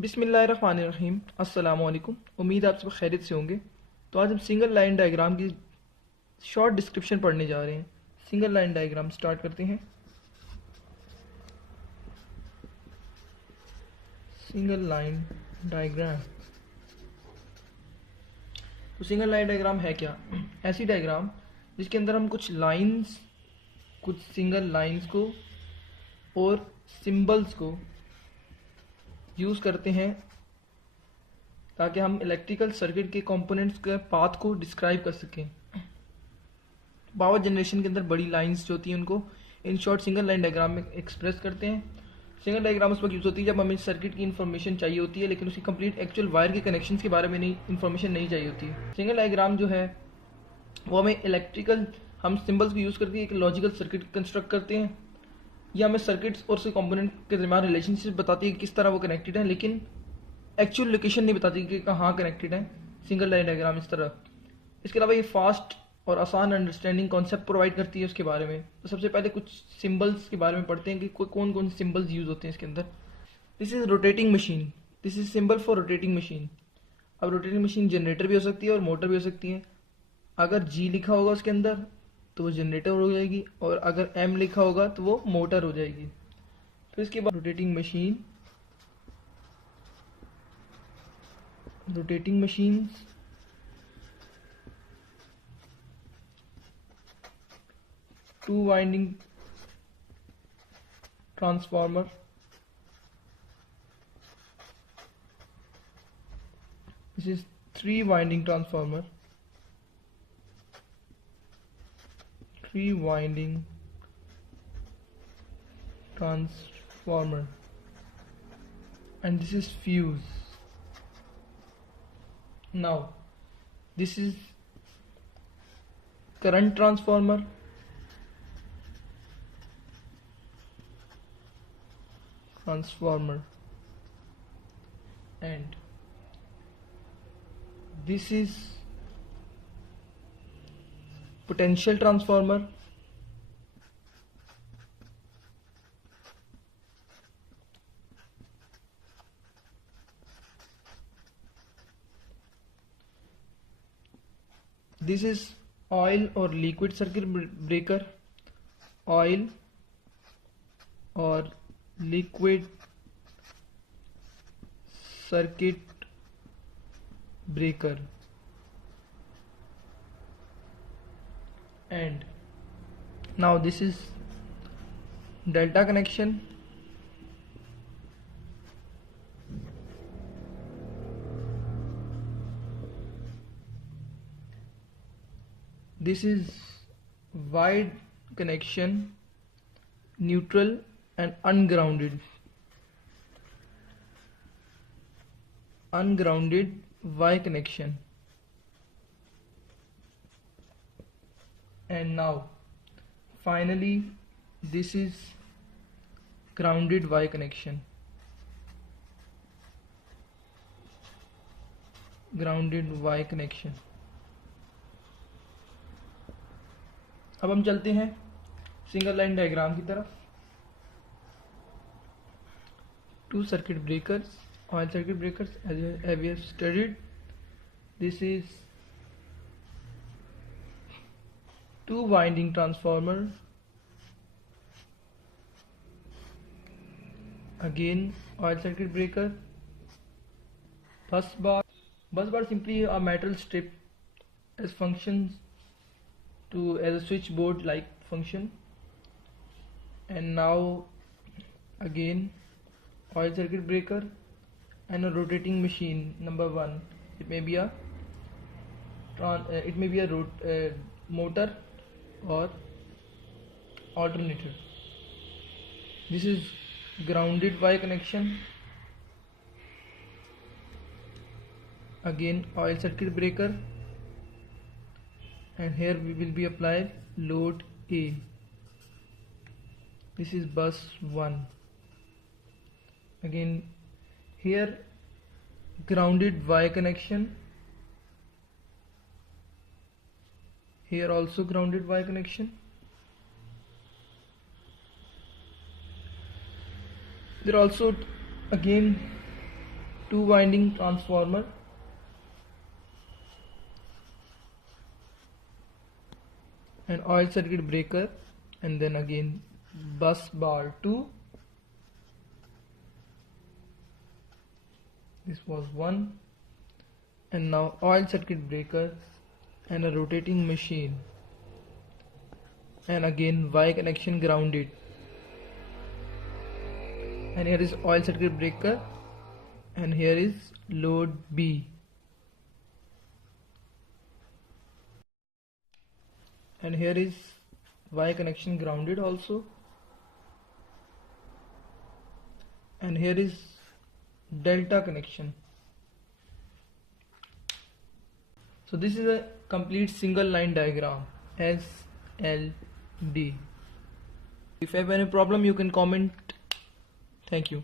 बिस्मिल्लाहिर्रहमानिर्रहीम। अस्सलाम वालेकुम। उम्मीद आप सब खैरियत से होंगे। तो आज हम सिंगल लाइन डायग्राम की शॉर्ट डिस्क्रिप्शन पढ़ने जा रहे हैं। सिंगल लाइन डायग्राम स्टार्ट करते हैं। Single line diagram. तो सिंगल लाइन डायग्राम है क्या? ऐसी डायग्राम जिसके अंदर हम कुछ सिंगल लाइंस को और सिंबल्स को यूज़ करते हैं ताकि हम इलेक्ट्रिकल सर्किट के कंपोनेंट्स के पाथ को डिस्क्राइब कर सकें। पावर जनरेशन के अंदर बड़ी लाइंस जो होती हैं उनको in short single line diagram में एक्सप्रेस करते हैं। सिंगल डायग्राम उस वक्त यूज़ होती है जब हमें सर्किट की इन्फॉर्मेशन चाहिए होती है, लेकिन उसकी कंप्लीट एक्चुअल वायर के कनेक्शंस के बारे में इन्फॉर्मेशन नहीं चाहिए होती है। सिंगल डायग्राम जो है वो हमें हम सिंबल्स को यूज़ करके एक लॉजिकल सर्किट कंस्ट्रक्ट करते हैं, या हमें सर्किट्स और उसके कंपोनेंट के दरमियान रिलेशनशिप बताती है कि किस तरह वो कनेक्टेड है, लेकिन एक्चुअल लोकेशन नहीं बताती कि कहाँ कनेक्टेड है। सिंगल लाइन डायग्राम इस तरह। इसके अलावा ये फास्ट और आसान अंडरस्टैंडिंग कॉन्सेप्ट प्रोवाइड करती है उसके बारे में। तो सबसे पहले कुछ सिंबल्स के बारे में पढ़ते हैं कि कौन कौन से सिंबल्स यूज़ होते हैं इसके अंदर। This is rotating machine. This is symbol for rotating machine. अब रोटेटिंग मशीन जनरेटर भी हो सकती है और मोटर भी हो सकती है। अगर जी लिखा होगा उसके अंदर तो वो जनरेटर हो जाएगी, और अगर एम लिखा होगा तो वो मोटर हो जाएगी। फिर इसके बाद rotating machines, two winding transformer, this is three winding transformer, three winding transformer, and this is fuse. Now this is current transformer, and this is potential transformer, this is oil or liquid circuit breaker, oil or liquid circuit breaker, and now this is delta connection, this is wide connection, neutral and ungrounded Y connection, and now finally this is grounded Y connection. अब हम चलते हैं single line diagram की तरफ। Two circuit breakers, oil circuit breakers, as we have studied. This is two winding transformer, again oil circuit breaker, bus bar simply a metal strip as functions as a switchboard like function, and now again oil circuit breaker and a rotating machine number 1. It may be a motor or alternator. This is grounded Y connection, again oil circuit breaker, and here we will be applied load A. This is bus 1. Again here grounded Y connection, here also grounded Y connection. There also again two winding transformer, an oil circuit breaker, and then again bus bar 2. This was 1, and now oil circuit breaker and a rotating machine, and again Y connection grounded, and here is oil circuit breaker, and here is load B, and here is Y connection grounded also, and here is delta connection. So this is a complete single line diagram, SLD. If you have any problem, you can comment. Thank you.